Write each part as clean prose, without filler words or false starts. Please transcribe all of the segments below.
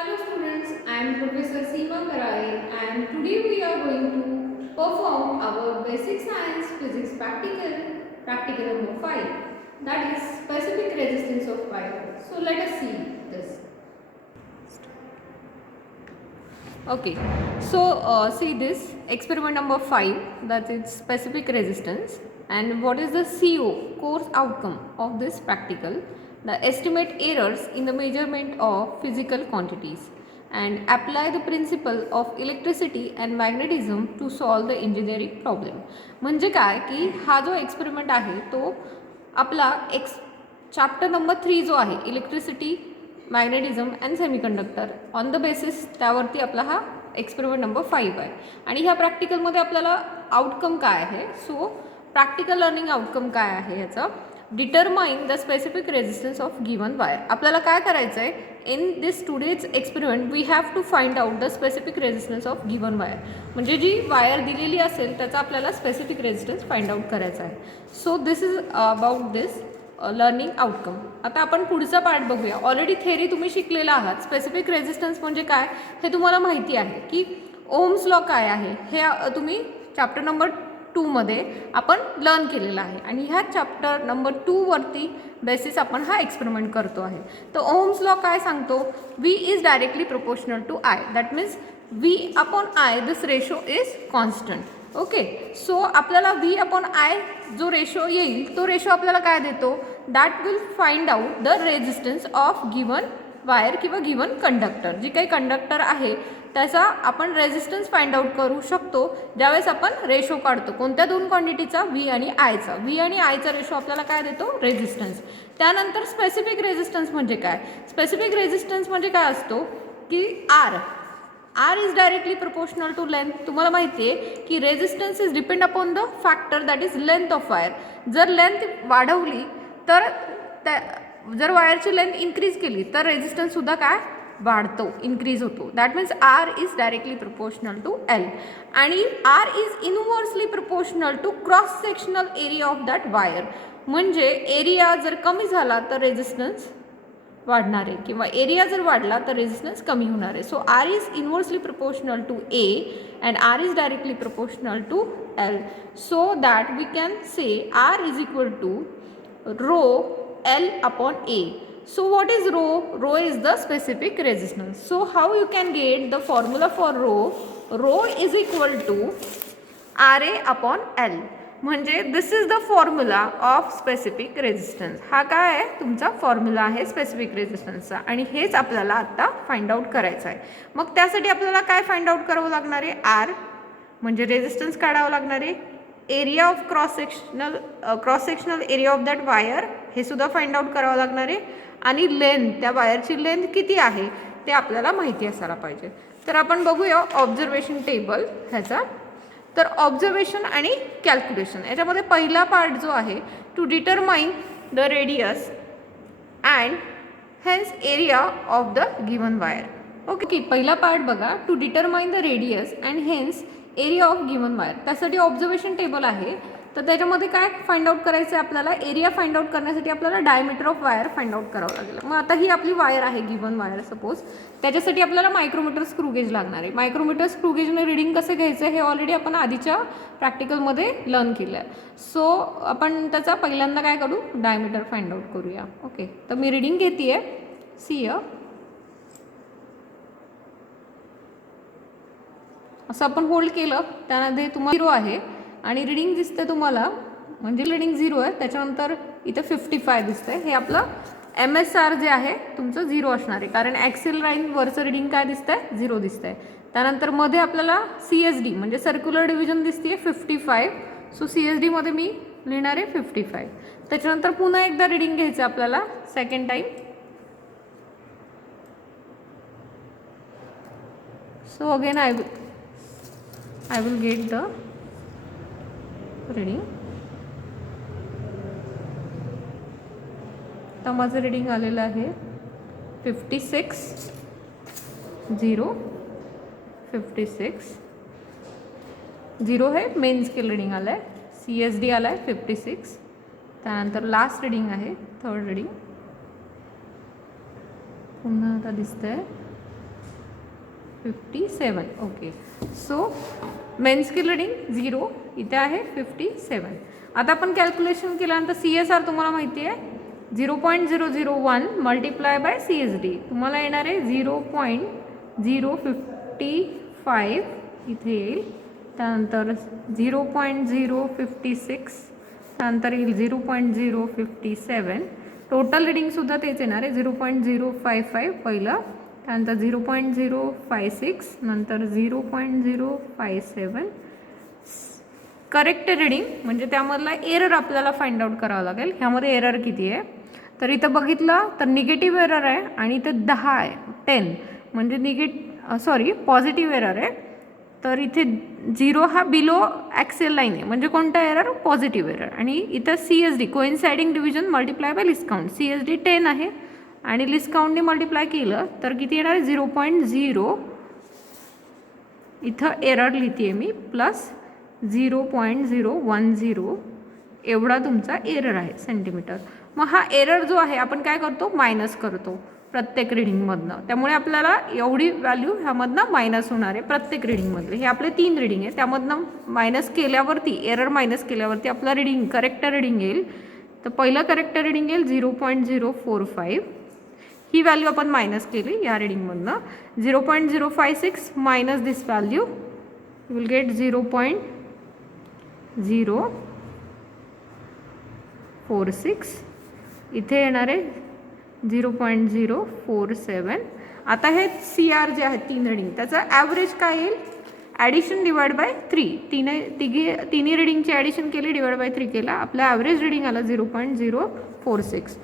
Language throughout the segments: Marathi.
Hello students, I am Professor Seema Karai and today we are going to perform our basic science physics practical number 5, that is specific resistance of wire. So let us see this. Okay, so see this experiment number 5, that is specific resistance, and what is the CO, course outcome of this practical. The estimate errors in the measurement of physical quantities and apply the principle of electricity and magnetism to solve the engineering problem. म्हणजे काय की हा जो एक्सपेरिमेंट आहे तो आपला चॅप्टर नंबर 3 जो आहे electricity magnetism and semiconductor on the basis त्यावरती आपला हा एक्सपेरिमेंट नंबर 5 आहे. आणि ह्या प्रॅक्टिकलमध्ये आपल्याला आउटकम काय आहे, सो प्रॅक्टिकल लर्निंग आउटकम काय आहे ह्याचं, determine the specific resistance of given wire. आपल्याला काय करायचं आहे in this today's experiment we have to find out the specific resistance of given wire. म्हणजे जी वायर दिलेली असेल त्याचा आपल्याला स्पेसिफिक रेजिस्टन्स फाइंड आउट करायचा आहे. So this is about this learning outcome. आता आपण पुढचा पार्ट बघूया. ऑलरेडी थेरी तुम्ही शिकलेला आहात. स्पेसिफिक रेजिस्टन्स म्हणजे काय हे तुम्हाला माहिती आहे की ओम्स लॉ काय आहे हे तुम्ही चॅप्टर नंबर 2 मध्ये आपण लर्न केलेलं आहे आणि ह्या चॅप्टर नंबर 2 वरती बेसिस आपण हा एक्सपेरिमेंट करतो आहे. तर ओम्स लॉ काय सांगतो, V is directly proportional to I, that means V upon I this ratio is constant. Okay, so आपल्याला V अपॉन I जो रेशो येईल तो रेशो आपल्याला काय देतो, that will find out the resistance of given wire किंवा गिवन कंडक्टर. जी काही कंडक्टर आहे त्याचा आपण रेजिस्टन्स फाइंड आउट करू शकतो ज्यावेळेस आपण रेशो काढतो. कोणत्या दोन क्वांटिटीचा, V आणि Iचा. V आणि Iचा रेशो आपल्याला काय देतो, रेजिस्टन्स. त्यानंतर स्पेसिफिक रेजिस्टन्स म्हणजे काय, स्पेसिफिक रेजिस्टन्स म्हणजे काय असतो की R is directly proportional to length. तुम्हाला माहिती आहे की resistance is depend upon the factor that is length of wire. जर लेंथ वाढवली तर जर वायरची लेंथ इन्क्रीज केली तर रेजिस्टन्ससुद्धा काय वाढतो, इन्क्रीज होतो. That means R is directly proportional to L आणि R is inversely proportional to cross sectional area of that wire. म्हणजे एरिया जर कमी झाला तर रेजिस्टन्स वाढणार आहे किंवा एरिया जर वाढला तर रेजिस्टन्स कमी होणार आहे. So R is inversely proportional to A and R is directly proportional to L. So that we can say R is equal to rho L upon A. So what is rho? Rho is the specific resistance. So how you can get the formula for rho? Rho is equal to RA upon L. म्हणजे this is the formula of specific resistance. हा काय आहे तुमचा फॉर्म्युला आहे स्पेसिफिक रेजिस्टन्सचा आणि हेच आपल्याला आत्ता फाइंड आउट करायचं आहे. मग त्यासाठी आपल्याला काय फाइंड आउट करावं लागणार आहे, R म्हणजे रेजिस्टन्स काढावं लागणार आहे. Area of cross sectional area of that wire हे सुद्धा फाइंड आउट करावं लागणार आहे आणि लेंथ, त्या वायरची लेंथ किती आहे ते आपल्याला माहिती असायला पाहिजे. तर आपण बघूया ऑब्झर्वेशन टेबल ह्याचा. तर ऑब्झर्वेशन आणि कॅल्क्युलेशन याच्यामध्ये पहिला पार्ट जो आहे to determine the radius and hence area of the given wire. Okay, पहिला पार्ट बघा, to determine the radius and hence area of given wire. त्यासाठी ऑब्झर्वेशन टेबल आहे. तर त्याच्यामध्ये काय फाइंड आउट करायचं आहे आपल्याला, एरिया फाइंड आउट करण्यासाठी आपल्याला diameter of wire find out करावं लागेल. मग आता ही आपली वायर आहे गिवन वायर सपोज, त्याच्यासाठी आपल्याला मायक्रोमीटर स्क्रूगेज लागणार आहे. मायक्रोमीटर स्क्रूगेजने रिडिंग कसं घ्यायचं हे ऑलरेडी आपण आधीच्या प्रॅक्टिकलमध्ये लर्न केलं आहे. सो आपण त्याचा पहिल्यांदा काय करू, डायमीटर फाइंड आउट करूया. ओके, तर मी रिडिंग घेते आहे, सी असं आपण होल्ड केलं, त्यामध्ये तुम्हाला 0 आहे आणि रिडिंग दिसते तुम्हाला, म्हणजे रिडिंग 0 आहे. त्याच्यानंतर इथं 55 दिसतंय. हे आपलं MSR जे आहे तुमचं 0 असणार आहे, कारण ॲक्सिल लाईन वरचं रिडिंग काय दिसतंय, 0 दिसतंय. त्यानंतर मध्ये आपल्याला CSD म्हणजे सर्क्युलर डिव्हिजन दिसते 55. सो CSD मध्ये मी लिहिणार आहे 55. त्याच्यानंतर पुन्हा एकदा रिडिंग घ्यायचं आपल्याला second time. So again I will get the reading. आता माझं रिडिंग आलेलं आहे 56 0 56 0 हे मेन स्केल रिडिंग आलं आहे. CSD आला आहे 56. त्यानंतर लास्ट रिडिंग आहे थर्ड रिडिंग, पुन्हा आता दिसतं आहे 57. Okay. So main scale reading 0, इथे आहे 57. आता आपण कॅल्क्युलेशन केल्यानंतर CSR तुम्हाला माहिती आहे 0.001 मल्टिप्लाय बाय CSD तुम्हाला येणार आहे 0.055 इथे येईल. त्यानंतर 0.056, त्यानंतर येईल 0.057. टोटल रिडिंगसुद्धा तेच येणार आहे 0.055 पहिलं, त्यानंतर 0.056, नंतर 0.057. करेक्ट रिडिंग म्हणजे त्यामधला एरर आपल्याला फाइंड आउट करावा लागेल. ह्यामध्ये एरर किती आहे तर इथं बघितलं तर निगेटिव्ह एरर आहे आणि इथं 10 आहे, 10 म्हणजे पॉझिटिव्ह एरर आहे. तर इथे 0 हा बिलो ॲक्सियल लाईन आहे म्हणजे कोणता एरर, पॉझिटिव्ह एरर. आणि इथं CSD coinciding division multiply by least count, CSD 10 आहे आणि लिस्ट काउंटने मल्टिप्लाय केलं तर किती येणार आहे 0.0. इथं एरर लिहिते आहे मी प्लस 0.010 एवढा तुमचा एरर आहे सेंटीमीटर. मग हा एरर जो आहे आपण काय करतो, मायनस करतो प्रत्येक रिडिंगमधनं. त्यामुळे आपल्याला एवढी व्हॅल्यू ह्यामधनं मायनस होणार आहे प्रत्येक रिडिंगमधले. हे आपले 3 रिडिंग आहे, त्यामधनं मायनस केल्यावरती, एरर मायनस केल्यावरती आपला रिडिंग करेक्ट रिडिंग येईल. तर पहिलं करेक्ट रिडिंग येईल 0.045. ही व्हॅल्यू आपण मायनस केली या रिडिंगमधनं. 0.056 minus this value you will get 0.046. इथे येणार आहे 0.047. आता हे CR जे आहेत 3 रिडिंग त्याचं ॲव्हरेज काय येईल, ॲडिशन डिवाइड बाय 3. तिन्ही रिडिंगची ॲडिशन केली, डिवाइड बाय 3 केला, आपला ॲव्हरेज रिडिंग आला 0.046.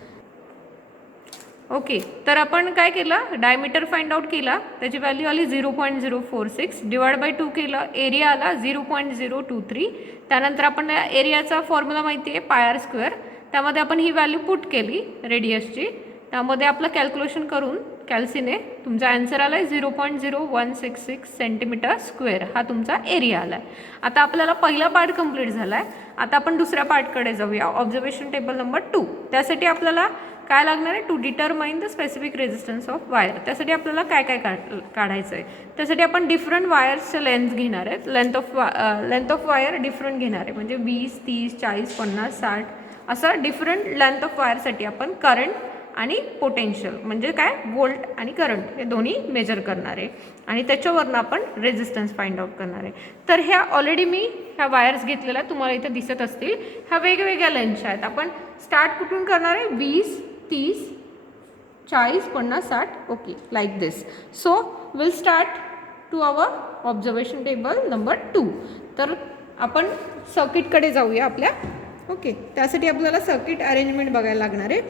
ओके. तर आपण काय केलं, डायमीटर फाइंड आउट केला, त्याची व्हॅल्यू आली 0.046. डिवाइड बाय 2 केलं, एरिया आला 0.023. त्यानंतर आपण एरियाचा फॉर्म्युला माहिती आहे πr². त्यामध्ये आपण ही व्हॅल्यू पुट केली रेडियसची. त्यामध्ये आपलं कॅल्क्युलेशन करून कॅल्सीने तुमचा आन्सर आला आहे 0.0166 सेंटीमीटर स्क्वेअर. हा तुमचा एरिया आला आहे. आता आपल्याला पहिला पार्ट कंप्लीट झाला आहे. आता आपण दुसऱ्या पार्टकडे जाऊया, ऑब्झर्वेशन टेबल नंबर 2. त्यासाठी आपल्याला काय लागणार आहे, to determine the specific resistance of wire. त्यासाठी आपल्याला काय काय काढायचं आहे. त्यासाठी आपण डिफरंट वायर्सच्या लेंथ घेणार आहेत. लेंथ ऑफ वायर डिफरंट घेणार आहे, म्हणजे 20, 30, 40, 50, 60 असं डिफरंट लेंथ ऑफ वायरसाठी आपण करंट आणि पोटेन्शियल म्हणजे काय, वोल्ट आणि करंट हे दोन्ही मेजर करणार आहे आणि त्याच्यावरनं आपण रेजिस्टन्स फाइंड आउट करणार आहे. तर ह्या ऑलरेडी मी ह्या वायर्स घेतलेल्या तुम्हाला इथे दिसत असतील. ह्या वेगवेगळ्या लेंथच्या आहेत. आपण स्टार्ट कुठून करणार आहे, 20, 30, 40, 50, 60. Okay, like this. So will start to our observation table number 2. तर आपण सर्किटकडे जाऊया आपल्या. ओके, त्यासाठी आपल्याला सर्किट अरेंजमेंट बघायला लागणार आहे.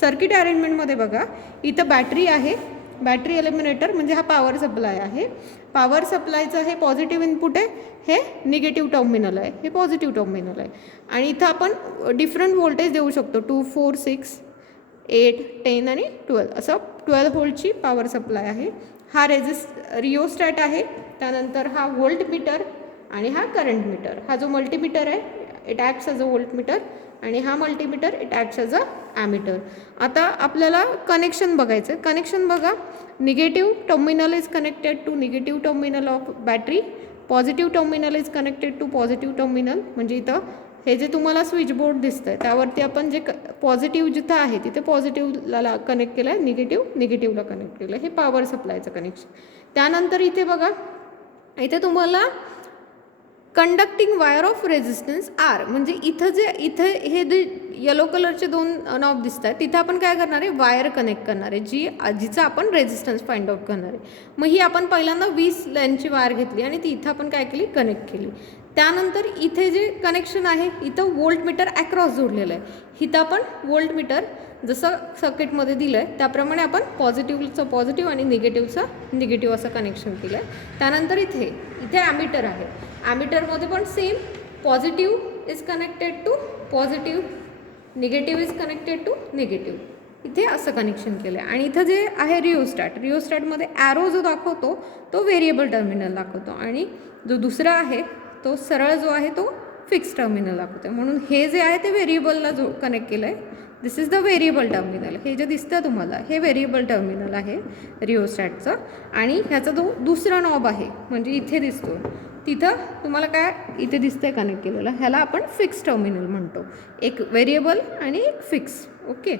सर्किट अरेंजमेंटमध्ये बघा, इथं बॅटरी आहे, बॅटरी एलिमिनेटर म्हणजे हा पॉवर सप्लाय आहे. पॉवर सप्लायचं हे पॉझिटिव्ह इनपुट आहे, हे निगेटिव्ह टर्मिनल आहे, हे पॉझिटिव्ह टर्मिनल आहे. आणि इथं आपण डिफरंट व्होल्टेज देऊ शकतो, 2, 4, 6, 8, 10 आणि 12 असं 12 व्होल्टची पॉवर सप्लाय आहे. हा रिओस्टॅट आहे. त्यानंतर हा व्होल्ट मीटर आणि हा करंट मीटर. हा जो मल्टीमीटर आहे it acts as a voltmeter आणि हा multimeter it acts as a ammeter. आता आपल्याला कनेक्शन बघायचं आहे. कनेक्शन बघा, negative terminal is connected to negative terminal of battery, positive terminal is connected to positive terminal. म्हणजे इथं हे जे तुम्हाला स्विच बोर्ड दिसतं आहे त्यावरती आपण जे पॉझिटिव्ह जिथं आहे तिथे पॉझिटिव्हला कनेक्ट केलं आहे, निगेटिव्हला कनेक्ट केलं आहे. हे पॉवर सप्लायचं कनेक्शन. त्यानंतर इथे बघा, इथे तुम्हाला conducting wire of resistance R म्हणजे इथं हे जे येलो कलरचे 2 नॉब दिसत आहेत तिथं आपण काय करणार आहे, वायर कनेक्ट करणार आहे जिचा आपण रेजिस्टन्स फाइंड आउट करणार आहे. मग ही आपण पहिल्यांदा 20 लेंथची वायर घेतली आणि ती इथं आपण काय केली, कनेक्ट केली. त्यानंतर इथे जे कनेक्शन आहे इथं व्होल्ट मीटर अक्रॉस जोडलेलं आहे. इथं आपण व्होल्ट मीटर जसं सर्किटमध्ये दिलं आहे त्याप्रमाणे आपण पॉझिटिव्हचं पॉझिटिव्ह आणि निगेटिव्हचं निगेटिव्ह असं कनेक्शन केलं आहे. त्यानंतर इथे ॲमीटर आहे. ॲमीटरमध्ये पण same positive is connected to positive, negative is connected to negative. इथे असं कनेक्शन केलं आहे. आणि इथं जे आहे रिओस्टॅटमध्ये ॲरो जो दाखवतो तो व्हेरिएबल टर्मिनल दाखवतो आणि जो दुसरा आहे तो सरळ जो आहे तो फिक्स टर्मिनल दाखवतो. म्हणून हे जे आहे ते व्हेरिएबलला कनेक्ट केलं आहे, दिस इज द व्हेरिएबल टर्मिनल. हे जे दिसतं तुम्हाला हे व्हेरिएबल टर्मिनल आहे रिओस्टॅटचं. आणि ह्याचा जो दुसरा नॉब आहे म्हणजे इथे दिसतो तिथं तुम्हाला काय इथे दिसतंय कनेक्ट केलेलं, ह्याला आपण फिक्स टर्मिनल म्हणतो. एक व्हेरिएबल आणि एक फिक्स. ओके,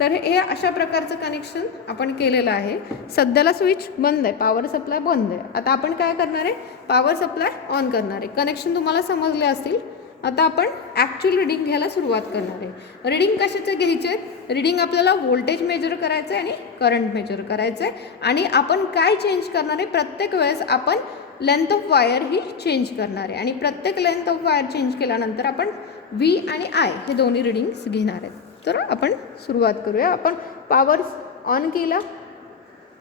तर हे अशा प्रकारचं कनेक्शन आपण केलेलं आहे. सध्याला स्विच बंद आहे, पॉवर सप्लाय बंद आहे. आता आपण काय करणार आहे, पॉवर सप्लाय ऑन करणार आहे. कनेक्शन तुम्हाला समजले असतील. आता आपण ॲक्च्युअल रिडिंग घ्यायला सुरुवात करणार आहे. रिडिंग कशाचे घ्यायचे? रिडिंग आपल्याला व्होल्टेज मेजर करायचं आहे आणि करंट मेजर करायचं आहे. आणि आपण काय चेंज करणार आहे, प्रत्येक वेळेस आपण length of wire he change करणार आहे. आणि प्रत्येक लेंथ ऑफ वायर चेंज केल्यानंतर आपण व्ही आणि आय हे दोन्ही रिडिंग्स घेणार आहेत. तर आपण सुरुवात करूया. आपण पॉवर ऑन केला.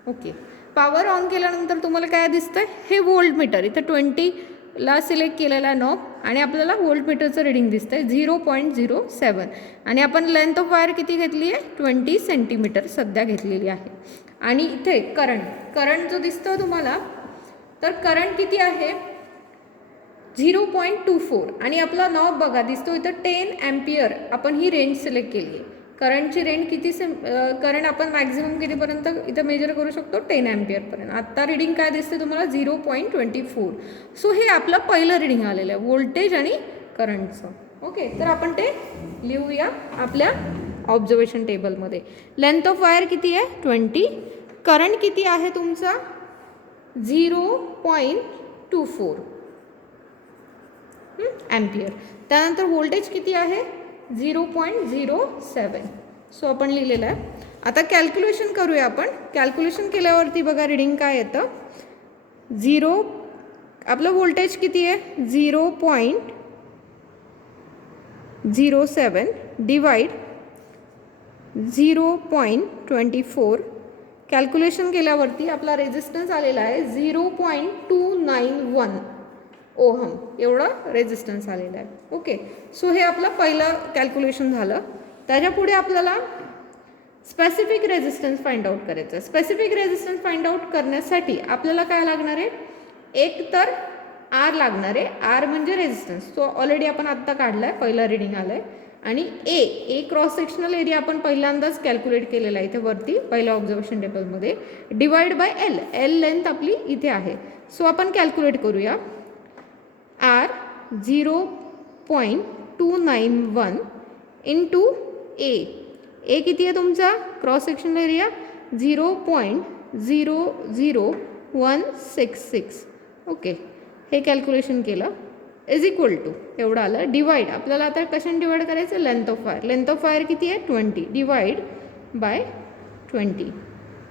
ओके, पॉवर ऑन केल्यानंतर तुम्हाला काय दिसतंय, हे व्होल्ट मीटर इथं 20ला सिलेक्ट केलेला नॉब आणि आपल्याला व्होल्ट मीटरचं रिडिंग दिसतंय 0.07. आणि आपण लेंथ ऑफ वायर किती घेतली आहे, 20 सेंटीमीटर सध्या घेतलेली आहे. आणि इथे करंट जो दिसतो तुम्हाला, तर करंट किती आहे 0.24. आणि आपला नॉब बघा दिसतो इथं 10 अँपियर. आपण ही रेंज सिलेक्ट केली आहे. करंटची रेंज किती करंट आपण मॅक्झिमम कितीपर्यंत इथं मेजर करू शकतो, 10 अँपियरपर्यंत. आत्ता रिडिंग काय दिसते तुम्हाला 0.24. सो हे आपलं पहिलं रिडिंग आलेलं आहे व्होल्टेज आणि करंटचं. ओके, तर आपण ते लिहूया आपल्या ऑब्झर्वेशन टेबलमध्ये. लेंथ ऑफ वायर किती आहे 20. करंट किती आहे तुमचा 0.24 अँपियर. त्यानंतर व्होल्टेज किती आहे 0.07. सो आपण लिहिलेलं आहे. आता कॅल्क्युलेशन करूया आपण. कॅल्क्युलेशन केल्यावरती बघा रिडिंग काय येतं, आपलं व्होल्टेज किती आहे 0.07 डिवाइड 0.24. कॅल्क्युलेशन केल्यावरती आपला रेजिस्टन्स आलेला आहे 0.291 ओहम एवढा रेजिस्टन्स आलेला आहे. ओके, सो हे आपलं पहिलं कॅल्क्युलेशन झालं. त्याच्या पुढे आपल्याला स्पेसिफिक रेजिस्टन्स फाइंड आउट करायचं आहे. स्पेसिफिक रेजिस्टन्स फाइंड आउट करण्यासाठी आपल्याला काय लागणार आहे, एक तर आर लागणार आहे. आर म्हणजे रेजिस्टन्स, सो ऑलरेडी आपण आत्ता काढला आहे, पहिला रिडिंग आलं आहे. आणि ए क्रॉस सेक्शनल एरिया आपण पहिल्यांदाच कॅल्क्युलेट केलेला आहे इथे वरती पहिल्या ऑब्झर्वेशन टेबलमध्ये, डिवाइड बाय एल लेंथ आपली इथे आहे. सो आपण कॅल्क्युलेट करूया. आर 0.291 इंटू ए किती आहे तुमचा क्रॉस सेक्शनल एरिया 0.00166. ओके, हे कॅल्क्युलेशन केलं इज इक्वल टू एवढं आलं. डिवाइड आपल्याला आता कशाने डिवाइड करायचं, length of wire. Length of wire किती आहे 20 डिवाइड बाय 20.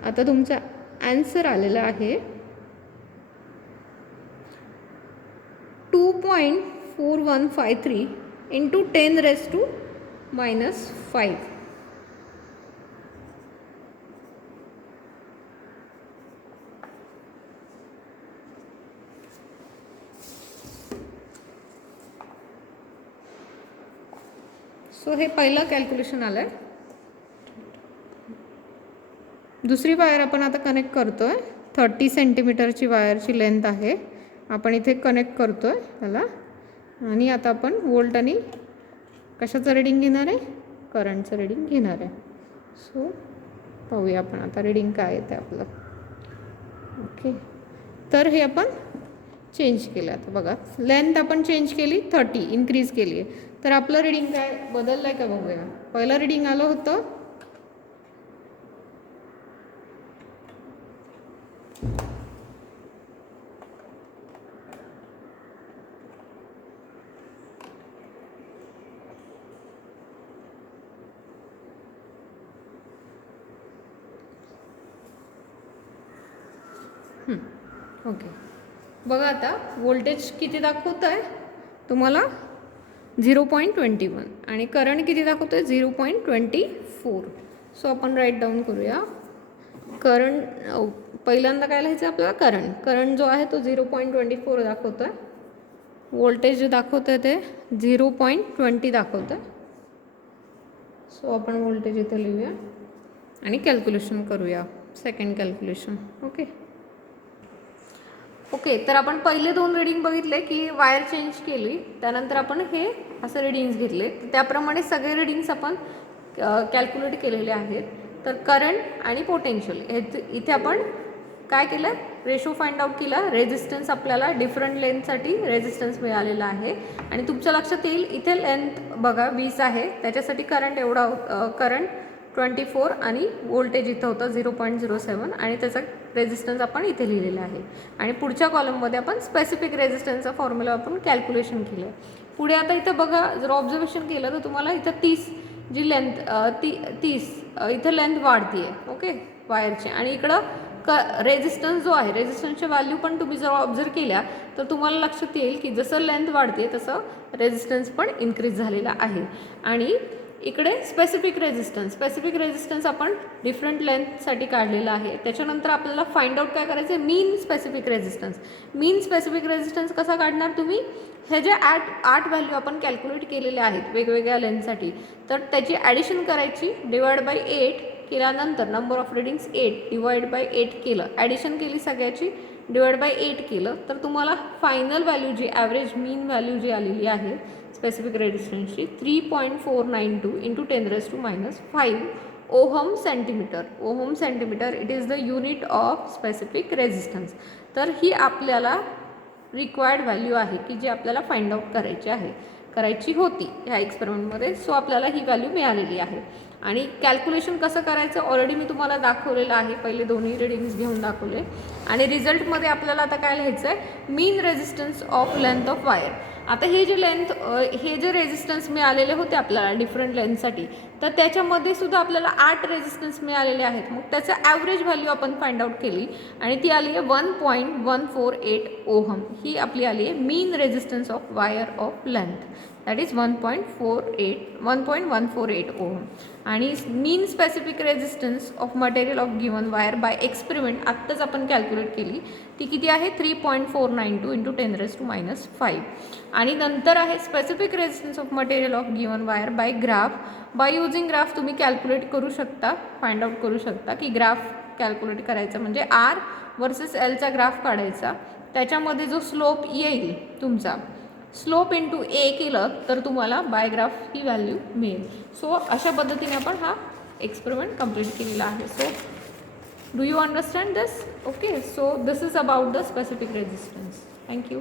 आता तुमचा ॲन्सर आलेला आहे 2.4153 इंटू 10⁻⁻5. सो हे पहिलं कॅल्क्युलेशन आलं आहे. दुसरी वायर आपण आता कनेक्ट करतो आहे. 30 सेंटीमीटरची वायरची लेंथ आहे. आपण इथे कनेक्ट करतो आहे त्याला. आणि आता आपण व्होल्ट आणि कशाचं रिडिंग घेणार आहे, करंटचं रिडिंग घेणार आहे. सो पाहूया आपण आता रिडिंग काय येतं आपलं. ओके, तर हे आपण चेंज केलं. आता बघा लेंथ आपण चेंज केली 30 इन्क्रीज केली आहे. तर आपलं रिडिंग काय बदललं आहे का बघूया. पहिलं रिडिंग आलं होतं ओके, बघा आता व्होल्टेज किती दाखवत आहे तुम्हाला 0.21 आणि करंट किती दाखवतो आहे 0.24. सो आपण राईट डाऊन करूया. करंट पहिल्यांदा काय लिहायचं आपल्याला, करंट जो आहे तो 0.24 दाखवतो आहे. व्होल्टेज जे दाखवतं आहे ते 0.20 दाखवतं आहे. सो आपण व्होल्टेज इथे लिहूया आणि कॅल्क्युलेशन करूया सेकंड कॅल्क्युलेशन. ओके, तर आपण पहिले 2 रिडिंग बघितले की वायर चेंज केली, त्यानंतर आपण हे असं रिडिंग्स घेतले. त्याप्रमाणे सगळे रिडिंग्स आपण कॅल्क्युलेट केलेले आहेत. तर करंट आणि पोटेन्शियल हे इथे आपण काय केलं, रेशो फाइंड आउट केला. रेझिस्टन्स आपल्याला डिफरंट लेंथसाठी रेझिस्टन्स मिळालेला आहे आणि तुमच्या लक्षात येईल इथे लेंथ बघा 20 आहे, त्याच्यासाठी करंट एवढा करंट 24 आणि व्होल्टेज इथं होतं 0.07 आणि त्याचा रेझिस्टन्स आपण इथे लिहिलेला आहे. आणि पुढच्या कॉलममध्ये आपण स्पेसिफिक रेझिस्टन्सचा फॉर्म्युला आपण कॅल्क्युलेशन केलं. पुढे आता इथं बघा, जर ऑब्झर्वेशन केलं तर तुम्हाला इथं 30 जी लेंथ 30 इथं लेंथ वाढती आहे ओके वायरची, आणि इकडं रेझिस्टन्स जो आहे रेझिस्टन्सच्या व्हॅल्यू पण तुम्ही जर ऑब्झर्व केल्या तर तुम्हाला लक्षात येईल की जसं लेंथ वाढते तसं रेझिस्टन्स पण इन्क्रीज झालेला आहे. आणि इकडे स्पेसिफिक रेझिस्टन्स आपण डिफरंट लेंथसाठी काढलेला आहे. त्याच्यानंतर आपल्याला फाइंड आउट काय करायचं आहे, मीन स्पेसिफिक रेझिस्टन्स कसा काढणार तुम्ही, हे जे 8 व्हॅल्यू आपण कॅल्क्युलेट केलेले आहेत वेगवेगळ्या लेंथसाठी, तर त्याची ॲडिशन करायची, डिवाइड बाय 8 केल्यानंतर number of readings 8 divide by 8 केलं, ॲडिशन केली सगळ्याची, डिवाइड बाय 8 केलं, तर तुम्हाला फायनल व्हॅल्यू जी ॲव्हरेज मीन व्हॅल्यू जी आलेली आहे स्पेसिफिक रेझिस्टन्सची 3.492 into 10⁻⁵ ohm centimetre it is the unit of specific resistance. तर ही आपल्याला रिक्वायर्ड व्हॅल्यू आहे की जी आपल्याला फाइंड आउट करायची होती ह्या एक्सपेरिमेंटमध्ये. सो आपल्याला ही व्हॅल्यू मिळालेली आहे. आणि कॅल्क्युलेशन कसं करायचं ऑलरेडी मी तुम्हाला दाखवलेलं आहे, पहिले दोन्ही रिडिंग्स घेऊन दाखवले. आणि रिझल्टमध्ये आपल्याला आता काय लिहायचं आहे, mean resistance of length of wire. आता हे जे रेझिस्टन्स मिळालेले होते आपल्याला डिफरंट लेंथसाठी, तर त्याच्यामध्ये सुद्धा आपल्याला 8 रेझिस्टन्स मिळालेले आहेत. मग त्याचं ॲव्हरेज व्हॅल्यू आपण फाइंड आउट केली आणि ती आली आहे 1.148 ओहम. ही आपली आली आहे mean resistance of wire of length, that is 1.148 ohm. आणि mean specific resistance of material of given wire by experiment आत्ताच आपण कॅल्क्युलेट केली, ती किती आहे 3.492 इंटू 10⁻⁵. आणि नंतर आहे specific resistance of material of given wire by graph. By using graph तुम्ही कॅल्क्युलेट करू शकता, फाइंड आउट करू शकता की ग्राफ कॅल्क्युलेट करायचा म्हणजे R वर्सेस Lचा ग्राफ काढायचा, त्याच्यामध्ये जो स्लोप येईल तुमचा स्लोप इंटू A केलं तर तुम्हाला बाय ग्राफ ही व्हॅल्यू मिळेल. सो अशा पद्धतीने आपण हा एक्सपेरिमेंट कंप्लीट केलेला आहे. So do you understand this? Okay, so this is about the specific resistance. Thank you.